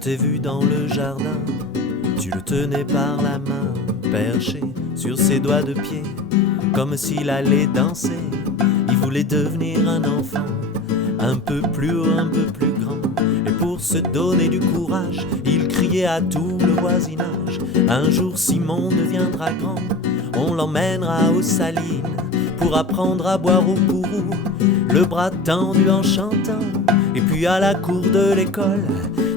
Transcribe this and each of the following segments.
t'ai vu dans le jardin, tu le tenais par la main, perché sur ses doigts de pied, comme s'il allait danser. Il voulait devenir un enfant, un peu plus haut, un peu plus grand. Et pour se donner du courage, il criait à tout le voisinage: un jour Simon deviendra grand, on l'emmènera aux salines pour apprendre à boire au courroux, le bras tendu en chantant. Et puis à la cour de l'école,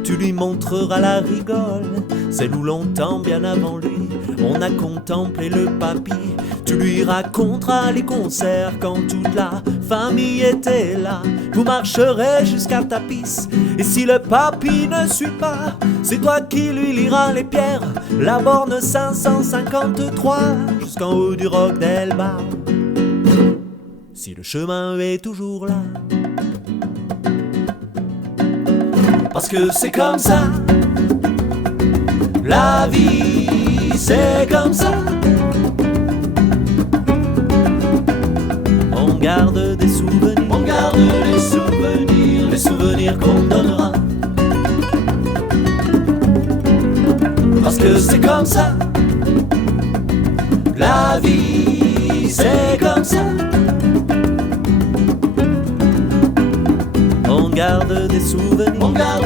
tu lui montreras la rigole, celle où longtemps bien avant lui on a contemplé le papy. Tu lui raconteras les concerts quand toute la famille était là. Vous marcherez jusqu'à ta pisse, et si le papy ne suit pas, c'est toi qui lui liras les pierres, la borne 553 jusqu'en haut du roc d'Elba. Si le chemin est toujours là, parce que c'est comme ça, la vie c'est comme ça. On garde des souvenirs, on garde les souvenirs qu'on donnera. Parce que c'est comme ça, la vie c'est comme ça. On garde des souvenirs, on garde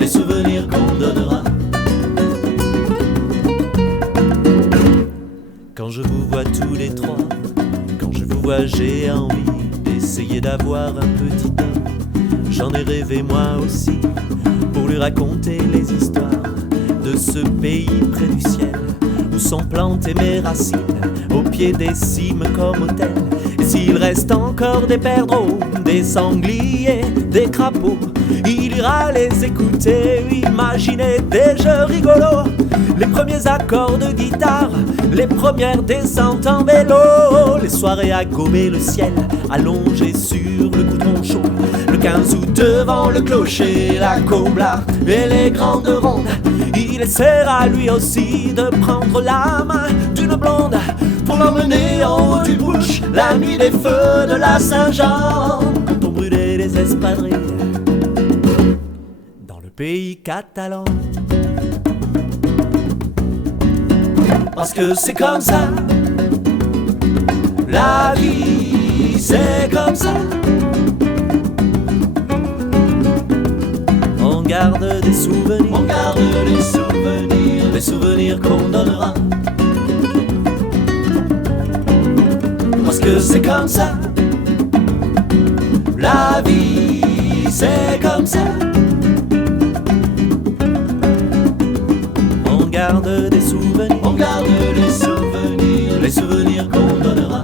les souvenirs qu'on donnera. Quand je vous vois tous les trois, quand je vous vois, j'ai envie d'essayer d'avoir un petit homme. J'en ai rêvé moi aussi, pour lui raconter les histoires de ce pays près du ciel, où sont plantées mes racines, au pied des cimes comme hôtel. Et s'il reste encore des perdreaux, des sangliers, des crapauds, il ira les écouter, imaginer des jeux rigolos, les premiers accords de guitare, les premières descentes en vélo, les soirées à gommer le ciel, allongé sur le goudron chaud, le 15 août devant le clocher, la cobla et les grandes rondes. Il essaiera lui aussi de prendre la main d'une blonde pour l'emmener en haut du bush, la nuit des feux de la Saint-Jean, quand on brûlait les espadrilles dans le pays catalan. Parce que c'est comme ça, la vie c'est comme ça. On garde des souvenirs, on garde les souvenirs qu'on donnera. Parce que c'est comme ça, la vie c'est comme ça. On garde des souvenirs, on garde les souvenirs qu'on donnera.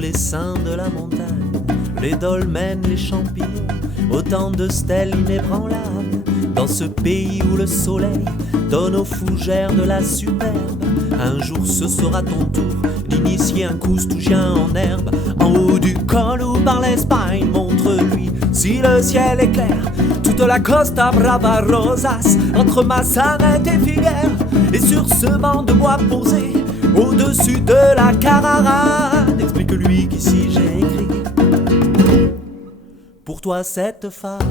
Les saints de la montagne, les dolmens, les champignons, autant de stèles inébranlables dans ce pays où le soleil donne aux fougères de la superbe. Un jour ce sera ton tour d'initier un coustougien en herbe, en haut du col ou par l'Espagne. Montre-lui si le ciel est clair, toute la Costa Brava Rosas, entre Massanet et Figueres, et sur ce banc de bois posé au-dessus de la Carrara, explique-lui qu'ici j'ai écrit pour toi cette fable.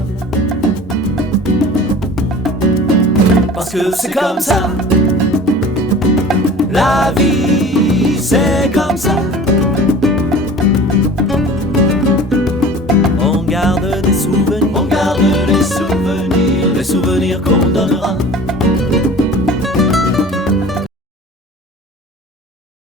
Parce que c'est comme ça, la vie c'est comme ça. On garde des souvenirs, on garde les souvenirs qu'on donnera.